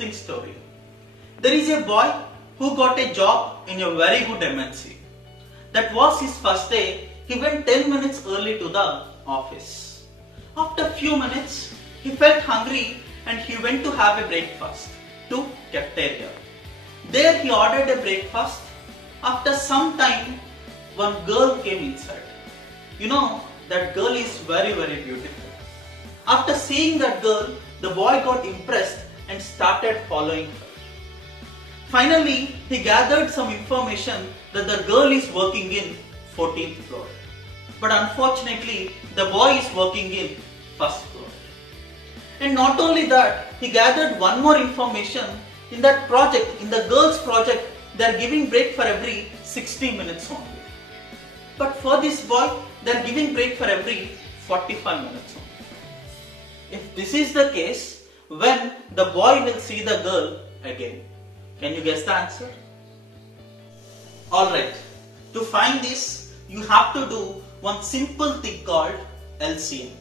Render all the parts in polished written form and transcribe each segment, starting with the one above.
interesting story. There is a boy who got a job in a very good MNC. That was his first day. He went 10 minutes early to the office. After few minutes, he felt hungry and he went to have a breakfast to cafeteria. There he ordered a breakfast. After some time, one girl came inside. You know, that girl is very beautiful. After seeing that girl, the boy got impressed and started following her. Finally, he gathered some information that the girl is working in 14th floor. But unfortunately, the boy is working in first floor. And not only that, he gathered one more information. In that project, in the girls' project, they are giving break for every 60 minutes only. But for this boy, they are giving break for every 45 minutes only. If this is the case, when the boy will see the girl again? Can you guess the answer? Alright, to find this, you have to do one simple thing called LCM.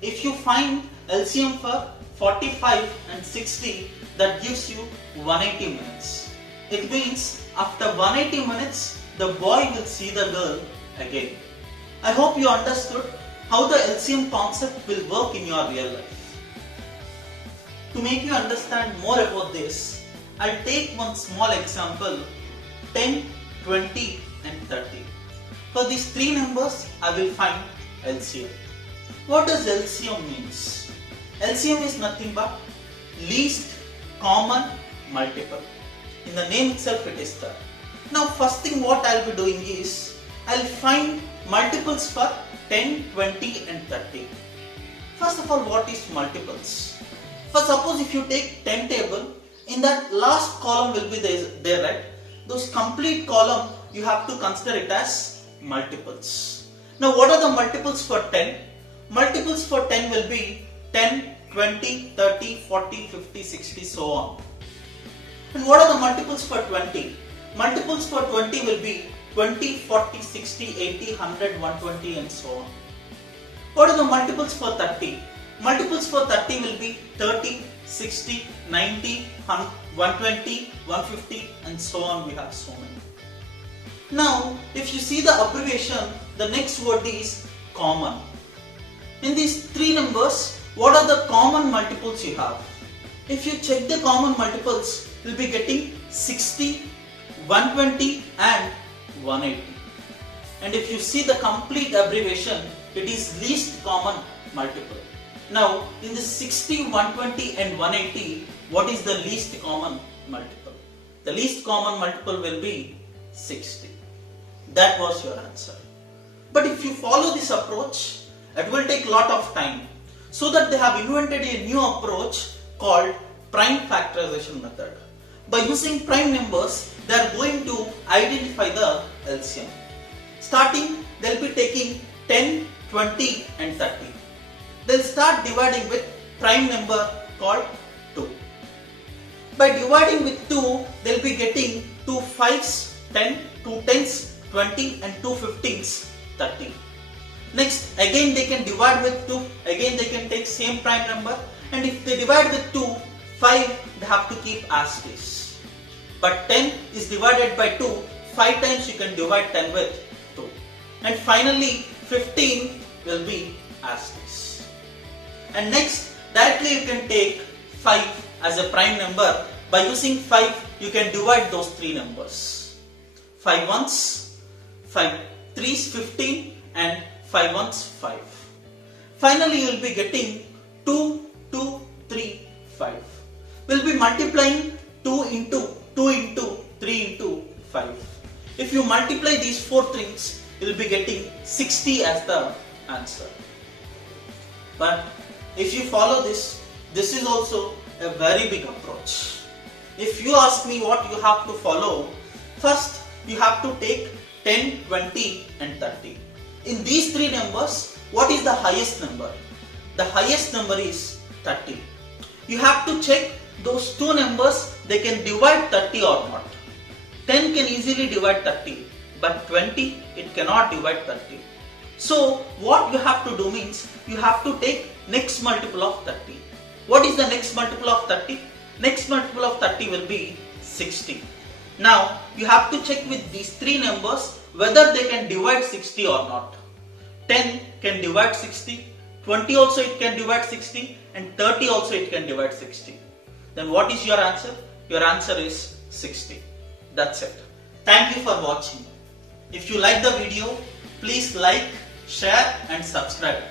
If you find LCM for 45 and 60, that gives you 180 minutes. It means after 180 minutes, the boy will see the girl again. I hope you understood how the LCM concept will work in your real life. To make you understand more about this, I'll take one small example, 10, 20 and 30. For these three numbers, I will find LCM. What does LCM means? LCM is nothing but least common multiple. In the name itself it is that. Now first thing what I'll be doing is, I'll find multiples for 10, 20 and 30. First of all, what is multiples? First, suppose if you take 10 table, in that last column will be there, right? Those complete column you have to consider it as multiples. Now what are the multiples for 10? Multiples for 10 will be 10, 20, 30, 40, 50, 60, so on. And what are the multiples for 20? Multiples for 20 will be 20, 40, 60, 80, 100, 120 and so on. What are the multiples for 30? Multiples for 30 will be 30, 60, 90, 120, 150 and so on. We have so many. Now, if you see the abbreviation, the next word is common. In these three numbers, what are the common multiples you have? If you check the common multiples, you will be getting 60, 120 and 180. And if you see the complete abbreviation, it is least common multiple. Now, in the 60, 120 and 180, what is the least common multiple? The least common multiple will be 60. That was your answer. But if you follow this approach, it will take a lot of time. So that they have invented a new approach called prime factorization method. By using prime numbers, they are going to identify the LCM. Starting, they will be taking 10, 20 and 30. They will start dividing with prime number called 2. By dividing with 2, they will be getting 2 5s, 10, 2 10s, 20 and 2 15s, 30. Next, again they can divide with 2, again they can take same prime number, and if they divide with 2, 5 they have to keep as is. But 10 is divided by 2, 5 times you can divide 10 with 2. And finally 15 will be as is. And next, directly you can take 5 as a prime number. By using 5, you can divide those three numbers. 5 ones, 5 threes 15 and 5 ones 5. Finally, you will be getting 2, 2, 3, 5. We will be multiplying 2 into 3 into 5. If you multiply these four things, you will be getting 60 as the answer. But if you follow this, this is also a very big approach. If you ask me what you have to follow, first you have to take 10, 20 and 30. In these three numbers, what is the highest number? The highest number is 30. You have to check those two numbers, they can divide 30 or not. 10 can easily divide 30, but 20 it cannot divide 30. So what you have to do means, you have to take next multiple of 30. What is the next multiple of 30? Next multiple of 30 will be 60. Now you have to check with these three numbers whether they can divide 60 or not. 10 can divide 60, 20 also it can divide 60, and 30 also it can divide 60. Then what is your answer? Your answer is 60. That's it. Thank you for watching. If you like the video, please like, share and subscribe.